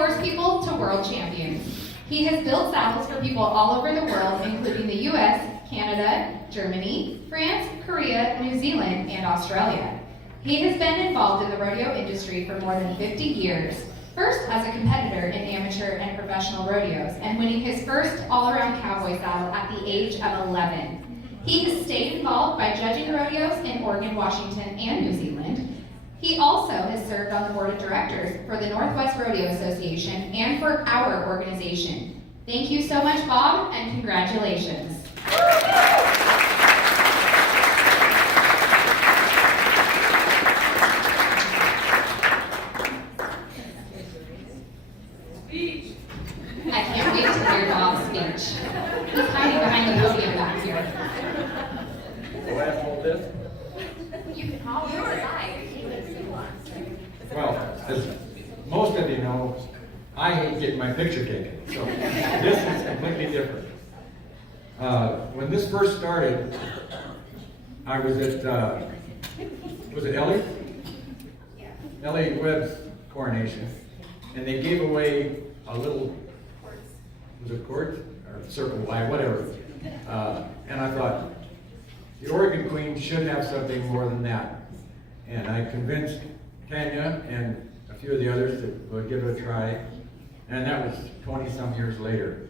horse people to world champions. He has built saddles for people all over the world, including the US, Canada, Germany, France, Korea, New Zealand, and Australia. He has been involved in the rodeo industry for more than 50 years, first as a competitor in amateur and professional rodeos, and winning his first all-around cowboy saddle at the age of 11. He has stayed involved by judging rodeos in Oregon, Washington, and New Zealand. He also has served on the board of directors for the Northwest Rodeo Association and for our organization. Thank you so much, Bob, and congratulations. Speech. I can't wait to hear Bob's speech. He's hiding behind the podium back here. Do I have to hold this? You can hold your side. Well, as most of you know, I hate getting my picture taken, so this is completely different. When this first started, I was at, was it Ellie? Yeah. Ellie Webb's coronation, and they gave away a little, was it court? Or circle Y, whatever. And I thought, the Oregon Queen should have something more than that. And I convinced Tanya and a few of the others that would give it a try, and that was 20-some years later.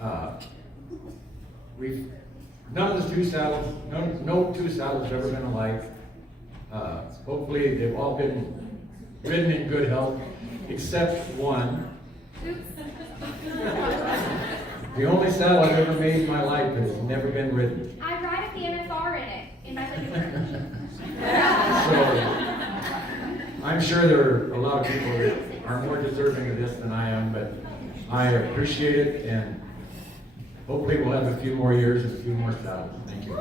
None of the two saddles, no two saddles have ever been alike. Hopefully they've all been ridden in good health, except one. The only saddle I've ever made in my life that has never been ridden. I ride at the NFR in it, in my living room. So, I'm sure there are a lot of people that are more deserving of this than I am, but I appreciate it, and hopefully we'll have a few more years and a few more saddles. Thank you.